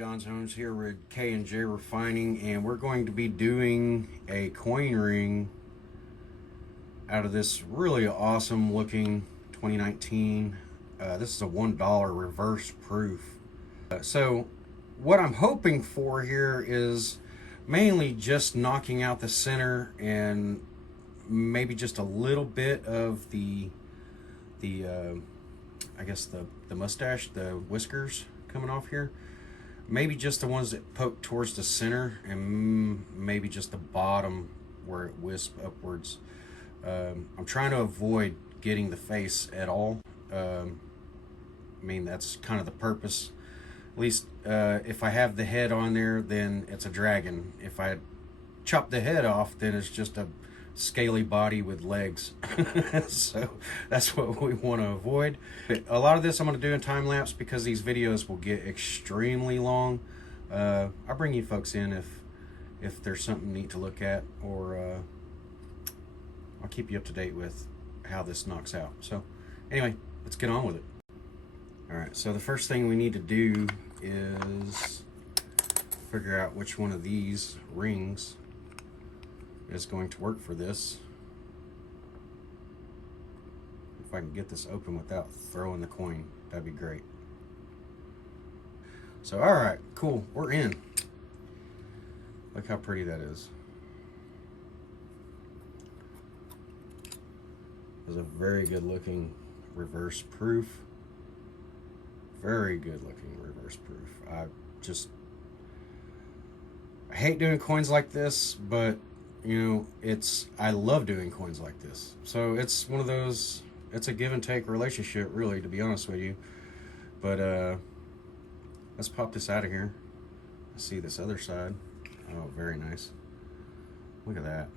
John Jones here with kandjrefining, and we're going to be doing a coin ring out of this really awesome looking 2019. This is a $1 reverse proof. So what I'm hoping for here is mainly just knocking out the center and maybe just a little bit of the I guess the mustache, the whiskers coming off here. Maybe just the ones that poke towards the center, and maybe just the bottom where it wisps upwards. I'm trying to avoid getting the face at all. I mean, that's kind of the purpose. At least if I have the head on there, then it's a dragon. If I chop the head off, then it's just a scaly body with legs. So that's what we want to avoid. But a lot of this I'm going to do in time lapse because these videos will get extremely long. I'll bring you folks in if there's something neat to look at, or I'll keep you up to date with how this knocks out. So anyway, let's get on with it. Alright, so the first thing we need to do is figure out which one of these rings is going to work for this. If I can get this open without throwing the coin, that'd be great. So alright, cool, we're in. Look how pretty that is. It's a very good looking reverse proof. Very good looking reverse proof. I hate doing coins like this, but you know, I love doing coins like this. So it's one of those, it's a give and take relationship, really, to be honest with you. But let's pop this out of here. Let's see this other side. Oh, very nice. Look at that.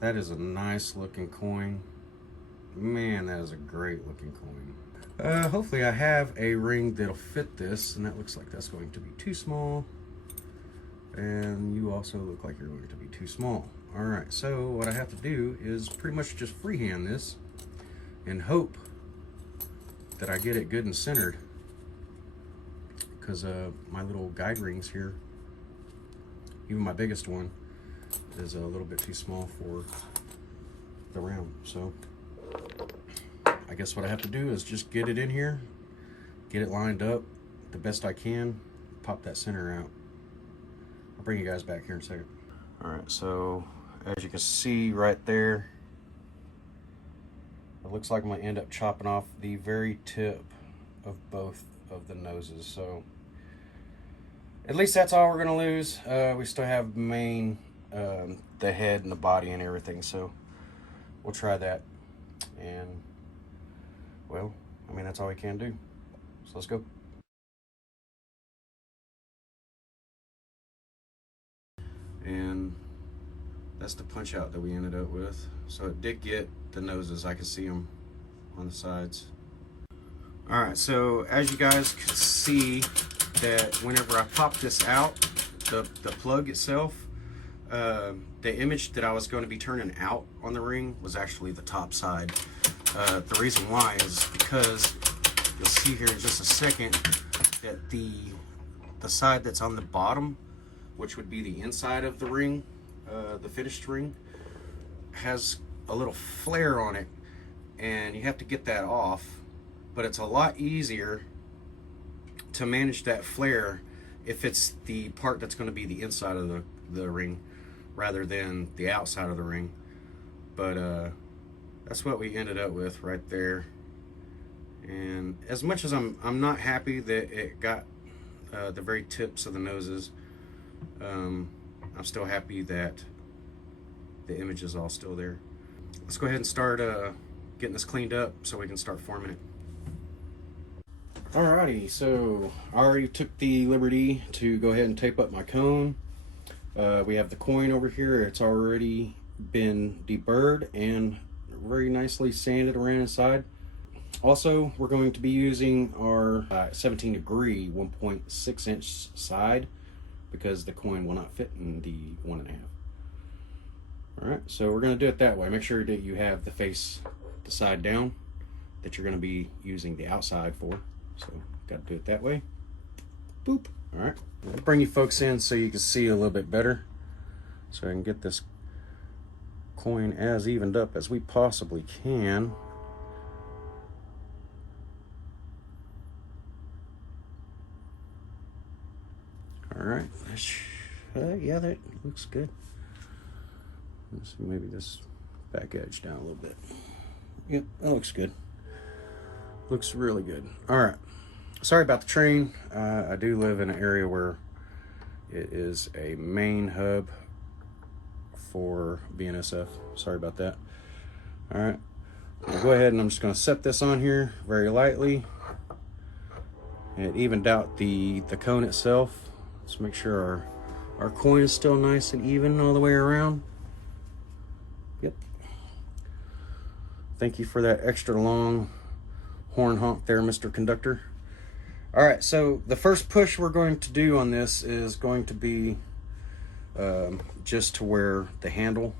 That is a nice looking coin. Man, that is a great looking coin. Hopefully I have a ring that'll fit this, and that looks like that's going to be too small. And you also look like you're going to be too small. Alright, so what I have to do is pretty much just freehand this and hope that I get it good and centered, because my little guide rings here, even my biggest one, is a little bit too small for the round. So I guess what I have to do is just get it in here, get it lined up the best I can, pop that center out. I'll bring you guys back here in a second. Alright, so as you can see right there, it looks like I'm going to end up chopping off the very tip of both of the noses. So at least that's all we're going to lose. We still have the head and the body and everything, so we'll try that. And well, I mean, that's all we can do. So let's go. And that's the punch out that we ended up with. So it did get the noses. I can see them on the sides. All right, so as you guys can see, that whenever I pop this out, the plug itself, the image that I was going to be turning out on the ring was actually the top side. The reason why is because you'll see here in just a second that the side that's on the bottom, which would be the inside of the ring, the finished ring, has a little flare on it, and you have to get that off. But it's a lot easier to manage that flare if it's the part that's going to be the inside of the ring rather than the outside of the ring. But that's what we ended up with right there. And as much as I'm not happy that it got the very tips of the noses, I'm still happy that the image is all still there. Let's go ahead and start getting this cleaned up so we can start forming it. Alrighty, so I already took the liberty to go ahead and tape up my cone. We have the coin over here. It's already been deburred and very nicely sanded around inside. Also, we're going to be using our 17 degree 1.6 inch side, because the coin will not fit in the 1.5. Alright, so we're going to do it that way. Make sure that you have the face, the side down, that you're going to be using the outside for. So, got to do it that way. Boop. All right. I'll bring you folks in so you can see a little bit better, so I can get this coin as evened up as we possibly can. All right. Yeah, that looks good. Let's see, maybe this back edge down a little bit. Yep, that looks good. Looks really good. All right. Sorry about the train. I do live in an area where it is a main hub for BNSF. Sorry about that. All right. I'll go ahead and I'm just going to set this on here very lightly. It evened out the cone itself. Let's make sure our coin is still nice and even all the way around. Yep. Thank you for that extra long horn honk there, Mr. Conductor. All right, so the first push we're going to do on this is going to be just to where the handle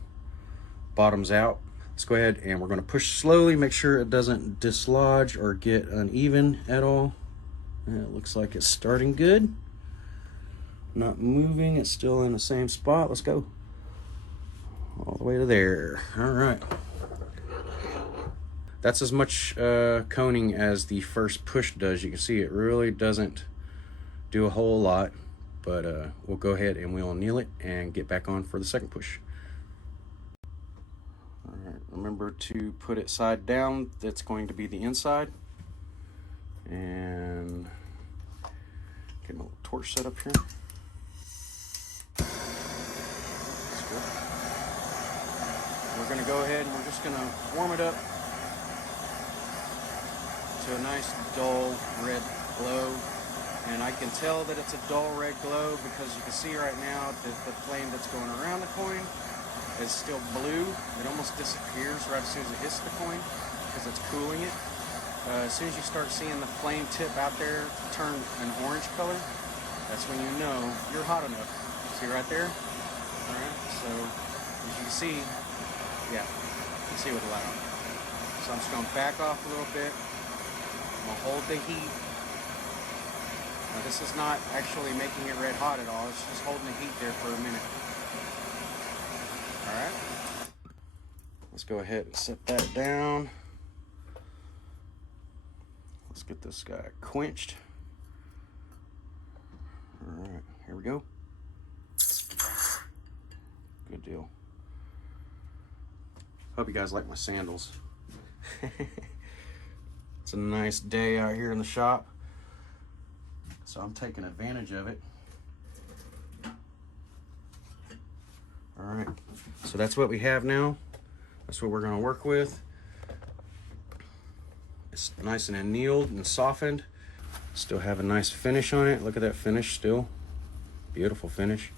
bottoms out. Let's go ahead and we're going to push slowly, make sure it doesn't dislodge or get uneven at all. And it looks like it's starting good. Not moving, it's still in the same spot. Let's go all the way to there. All right. That's as much coning as the first push does. You can see it really doesn't do a whole lot, but we'll go ahead and we'll anneal it and get back on for the second push. All right, remember to put it side down. That's going to be the inside. And get my little torch set up here. We're going to go ahead and we're just going to warm it up to a nice dull red glow. And I can tell that it's a dull red glow because you can see right now that the flame that's going around the coin is still blue. It almost disappears right as soon as it hits the coin because it's cooling it. As soon as you start seeing the flame tip out there turn an orange color, that's when you know you're hot enough. See right there? All right, so as you can see, yeah, you can see with the light on. So I'm just going to back off a little bit. I'm going to hold the heat. Now this is not actually making it red hot at all. It's just holding the heat there for a minute. All right. Let's go ahead and set that down. Let's get this guy quenched. All right, here we go. Good deal. Hope you guys like my sandals. It's a nice day out here in the shop, so I'm taking advantage of it. All right, so that's what we have now. That's what we're going to work with. It's nice and annealed and softened. Still have a nice finish on it. Look at that finish still. Beautiful finish.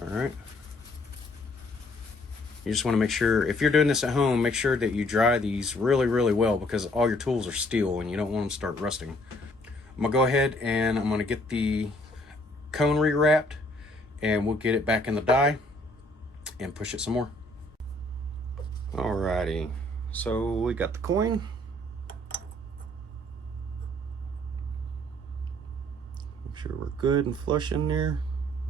All right. You just want to make sure, if you're doing this at home, make sure that you dry these really, really well because all your tools are steel and you don't want them to start rusting. I'm going to go ahead and I'm going to get the cone rewrapped and we'll get it back in the die and push it some more. Alrighty, so we got the coin. Make sure we're good and flush in there.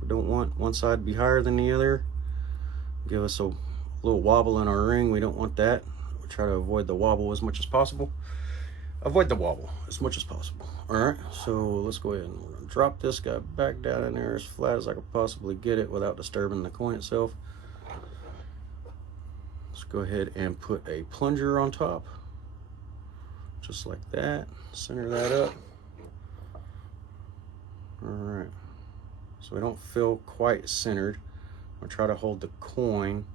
We don't want one side to be higher than the other. Give us a little wobble in our ring. We don't want that. We try to avoid the wobble as much as possible. Avoid the wobble as much as possible. All right, so let's go ahead and we're gonna drop this guy back down in there as flat as I could possibly get it without disturbing the coin itself. Let's go ahead and put a plunger on top, just like that. Center that up. All right, so we don't feel quite centered. I'll try to hold the coin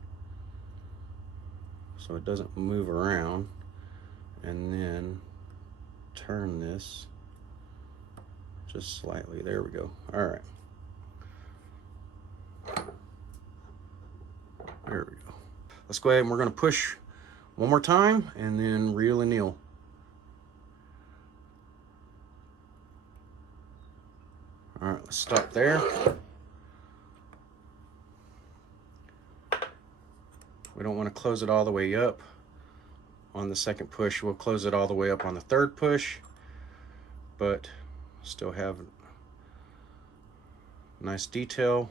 so it doesn't move around, and then turn this just slightly. There we go. All right. There we go. Let's go ahead and we're going to push one more time and then reel and anneal. All right, let's stop there. We don't want to close it all the way up on the second push. We'll close it all the way up on the third push. but still have nice detail.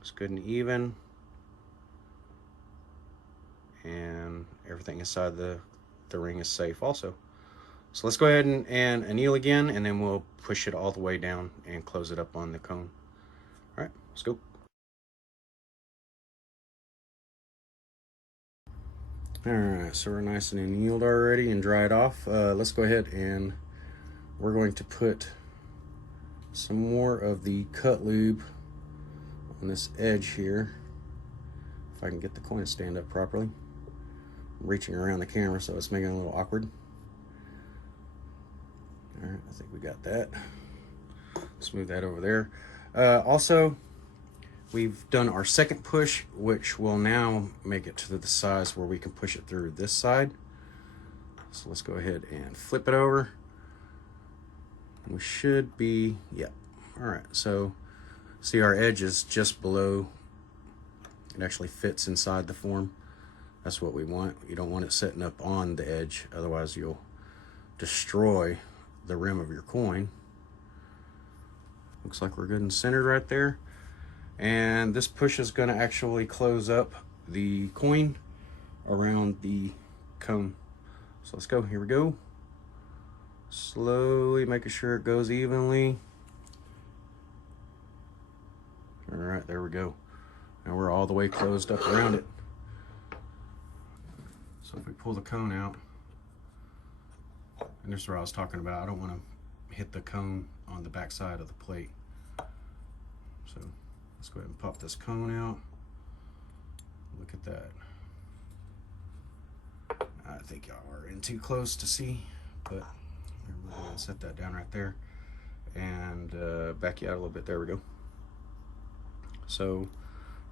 It's good and even, and everything inside the ring is safe also. So let's go ahead and anneal again, and then we'll push it all the way down and close it up on the cone. All right, let's go. All right, so we're nice and annealed already and dried off. Let's go ahead and we're going to put some more of the cut lube on this edge here. If I can get the coin to stand up properly. I'm reaching around the camera, so it's making it a little awkward. All right, I think we got that. Smooth that over there. Also, we've done our second push, which will now make it to the size where we can push it through this side. So let's go ahead and flip it over. We should be, yeah. All right, so see our edge is just below. It actually fits inside the form. That's what we want. You don't want it sitting up on the edge, otherwise you'll destroy the rim of your coin. Looks like we're good and centered right there. And this push is going to actually close up the coin around the cone. So let's go. Here we go. Slowly making sure it goes evenly. All right, there we go. Now we're all the way closed up around it. So if we pull the cone out, and this is what I was talking about, I don't want to hit the cone on the back side of the plate. So let's go ahead and pop this cone out. Look at that. I think y'all are in too close to see, but we're going to set that down right there and back you out a little bit. There we go. So you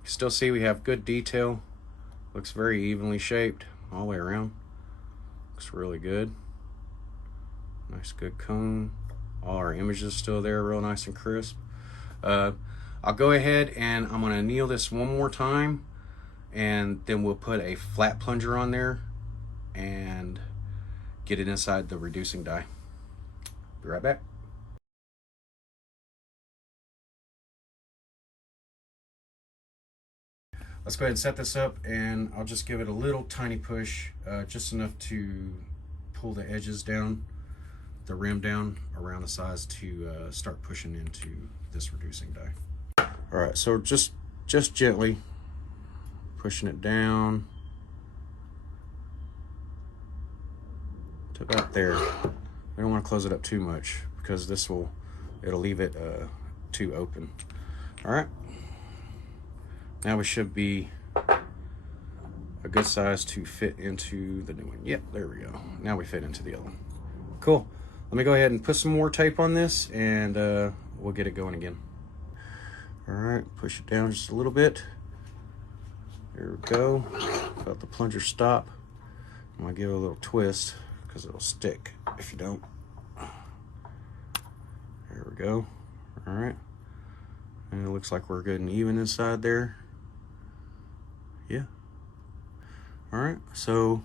can still see we have good detail. Looks very evenly shaped all the way around. Looks really good. Nice good cone. All our images still there, real nice and crisp. I'll go ahead and I'm gonna anneal this one more time, and then we'll put a flat plunger on there and get it inside the reducing die. Be right back. Let's go ahead and set this up, and I'll just give it a little tiny push, just enough to pull the edges down, the rim down around the sides to start pushing into this reducing die. All right, so just gently pushing it down to about there. We don't want to close it up too much because it'll leave it too open. All right. Now we should be a good size to fit into the new one. Yep, there we go. Now we fit into the other one. Cool. Let me go ahead and put some more tape on this, and we'll get it going again. All right, push it down just a little bit. There we go. Felt the plunger stop. I'm gonna give it a little twist because it'll stick if you don't. There we go. All right. And it looks like we're good and even inside there. Yeah. All right, so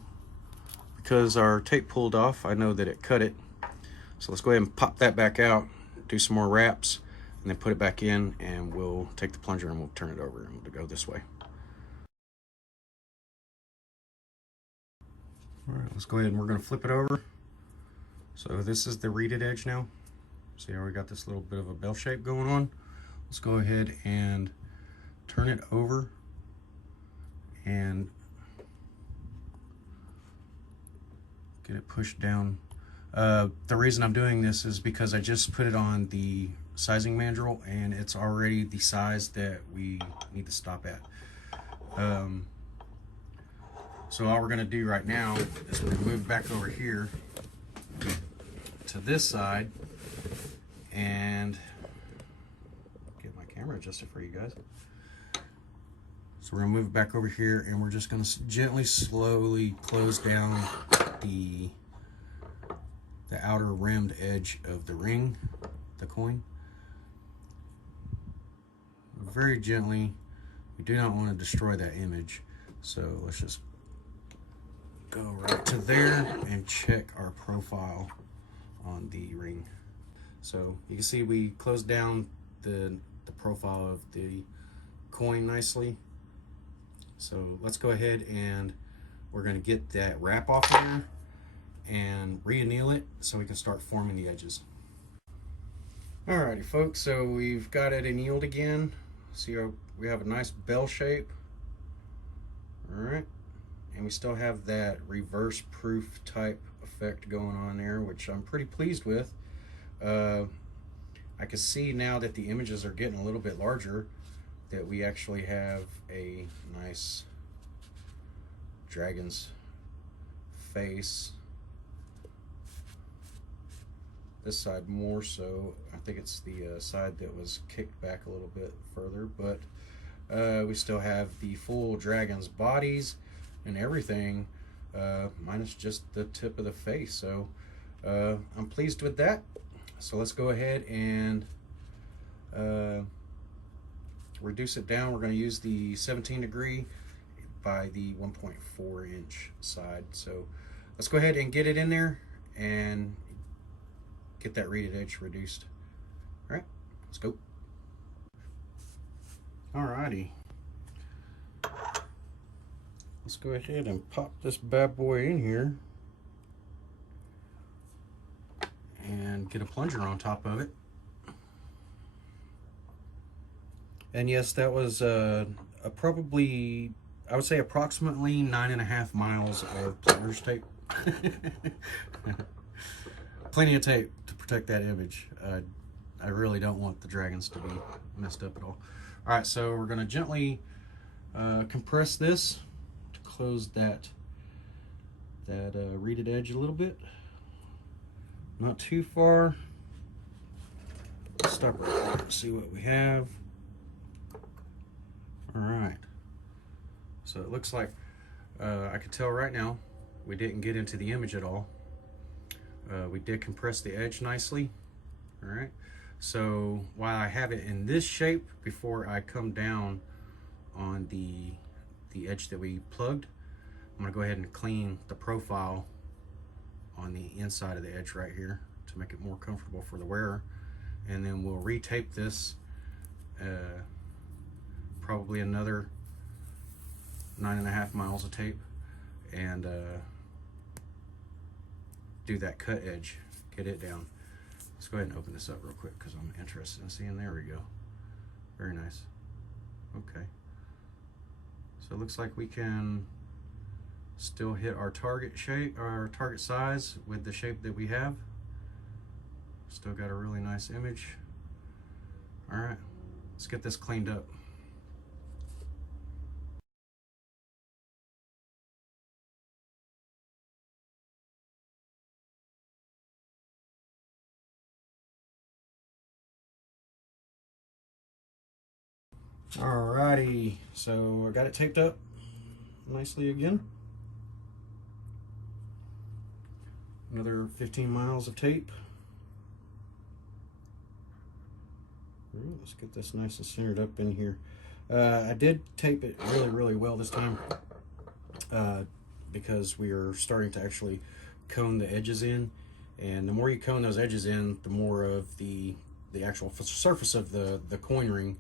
because our tape pulled off, I know that it cut it. So let's go ahead and pop that back out, do some more wraps, and then put it back in, and we'll take the plunger and we'll turn it over and we'll go this way. All right, let's go ahead and we're gonna flip it over. So this is the reeded edge now. See how we got this little bit of a bell shape going on? Let's go ahead and turn it over and get it pushed down. The reason I'm doing this is because I just put it on the sizing mandrel and it's already the size that we need to stop at. So all we're gonna do right now is we're gonna move back over here to this side and get my camera adjusted for you guys. So we're gonna move it back over here and we're just gonna gently, slowly close down the outer rimmed edge of the ring, the coin. Very gently. We do not want to destroy that image. So let's just go right to there and check our profile on the ring. So you can see we closed down the profile of the coin nicely. So let's go ahead and we're going to get that wrap off here and re-anneal it so we can start forming the edges. Alrighty folks, so we've got it annealed again. See how we have a nice bell shape. Alright, and we still have that reverse proof type effect going on there, which I'm pretty pleased with. I can see now that the images are getting a little bit larger, that we actually have a nice dragon's face. This side more so. I think it's the side that was kicked back a little bit further, but we still have the full dragon's bodies and everything, minus just the tip of the face. So I'm pleased with that. So let's go ahead and reduce it down. We're going to use the 17 degree by the 1.4 inch side. So let's go ahead and get it in there and get that rated edge reduced. All right, let's go. Alrighty. Let's go ahead and pop this bad boy in here and get a plunger on top of it. And yes, that was probably, I would say approximately 9.5 miles of plunger's tape. Plenty of tape to protect that image. I really don't want the dragons to be messed up at all. All right, so we're gonna gently compress this to close that reeded edge a little bit. Not too far. Stop right there and see what we have. All right. So it looks like I can tell right now we didn't get into the image at all. We did compress the edge nicely. All right. So while I have it in this shape, before I come down on the edge that we plugged, I'm gonna go ahead and clean the profile on the inside of the edge right here to make it more comfortable for the wearer. And then we'll retape this probably another 9.5 miles of tape and do that cut edge, get it down. Let's go ahead and open this up real quick because I'm interested in seeing. There we go. Very nice. Okay. So it looks like we can still hit our target shape, our target size with the shape that we have. Still got a really nice image. All right, let's get this cleaned up. Alrighty, so I got it taped up nicely again. Another 15 miles of tape. Let's get this nice and centered up in here. I did tape it really well this time because we are starting to actually cone the edges in, and the more you cone those edges in, the more of the actual surface of the coin ring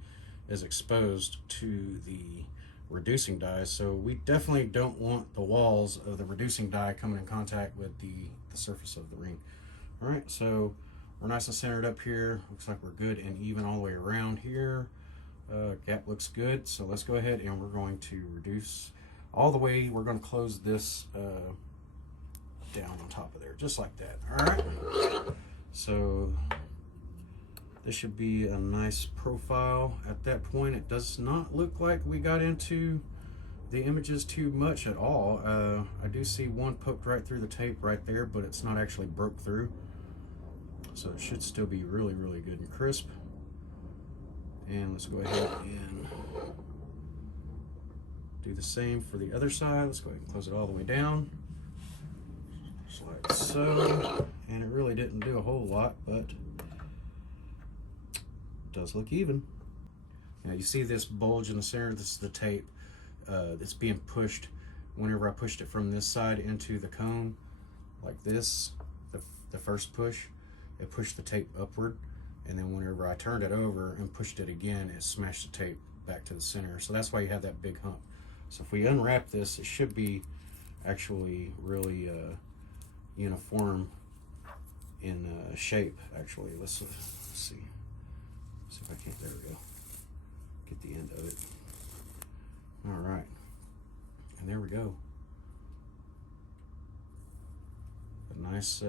is exposed to the reducing die. So we definitely don't want the walls of the reducing die coming in contact with the surface of the ring. All right, so we're nice and centered up here. Looks like we're good and even all the way around here. Gap looks good, so let's go ahead and we're going to reduce all the way. We're going to close this down on top of there, just like that. All right, so this should be a nice profile. At that point, it does not look like we got into the images too much at all. I do see one poked right through the tape right there, but it's not actually broke through. So it should still be really good and crisp. And let's go ahead and do the same for the other side. Let's go ahead and close it all the way down, just like so. And it really didn't do a whole lot, but does look even. Now you see this bulge in the center. This is the tape that's being pushed. Whenever I pushed it from this side into the cone like this, the first push, it pushed the tape upward, and then whenever I turned it over and pushed it again, it smashed the tape back to the center. So that's why you have that big hump. So if we unwrap this, it should be actually really uniform in shape. Actually, let's see. See if I can't. There we go. Get the end of it. All right, and there we go. A nice,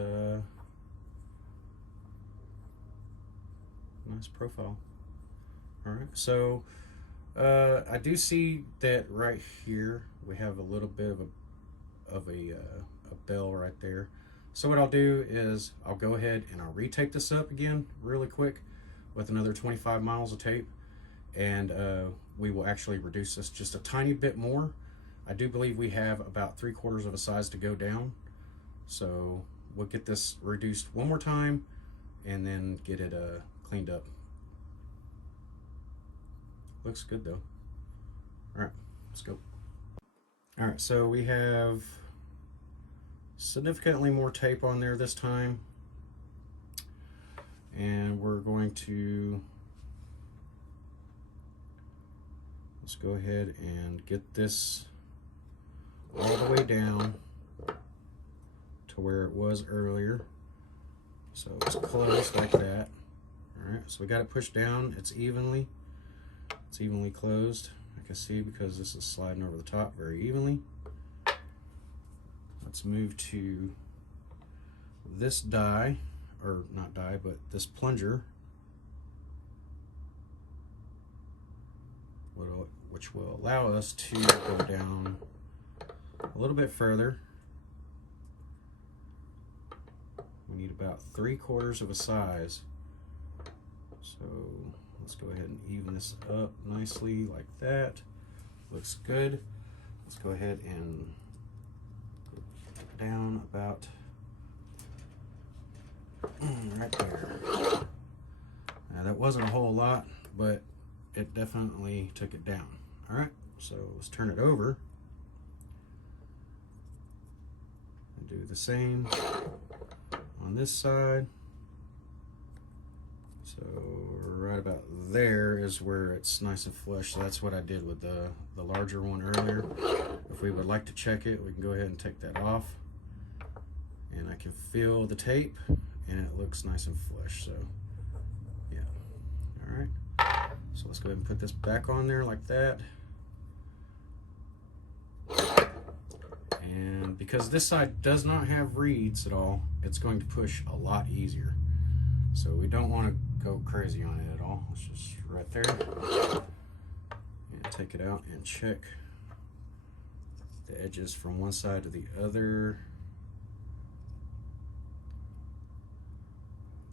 nice profile. All right, so I do see that right here we have a little bit of a bell right there. So what I'll do is I'll go ahead and I'll retape this up again really quick with another 25 miles of tape, and we will actually reduce this just a tiny bit more. I do believe we have about 3/4 of a size to go down, so we'll get this reduced one more time and then get it cleaned up. Looks good though. All right, let's go. All right, so we have significantly more tape on there this time, and we're going to, let's go ahead and get this all the way down to where it was earlier. So it's closed like that. All right, so we got it pushed down. It's evenly closed. I can see because this is sliding over the top very evenly. Let's move to this die, or not die, but this plunger, which will allow us to go down a little bit further. We need about 3/4 of a size. So let's go ahead and even this up nicely like that. Looks good. Let's go ahead and down about right there. Now that wasn't a whole lot, but it definitely took it down. All right, so let's turn it over and do the same on this side. So right about there is where it's nice and flush. So that's what I did with the larger one earlier. If we would like to check it, we can go ahead and take that off, and I can feel the tape, and it looks nice and flush. So yeah, all right, so let's go ahead and put this back on there like that. And because this side does not have reeds at all, it's going to push a lot easier. So we don't want to go crazy on it at all. It's just right there. And take it out and check the edges from one side to the other.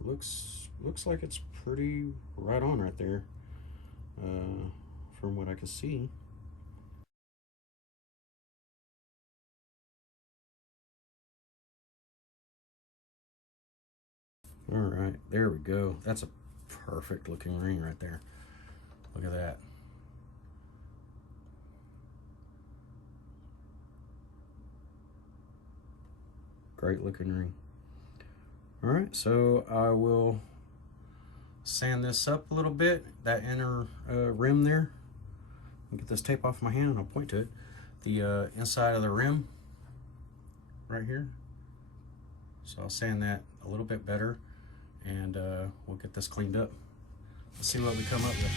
Looks like it's pretty right on right there, from what I can see. All right, there we go. That's a perfect looking ring right there. Look at that. Great looking ring. All right, so I will sand this up a little bit, that inner rim there. I'll get this tape off my hand and I'll point to it. The inside of the rim right here. So I'll sand that a little bit better, and we'll get this cleaned up. Let's see what we come up with.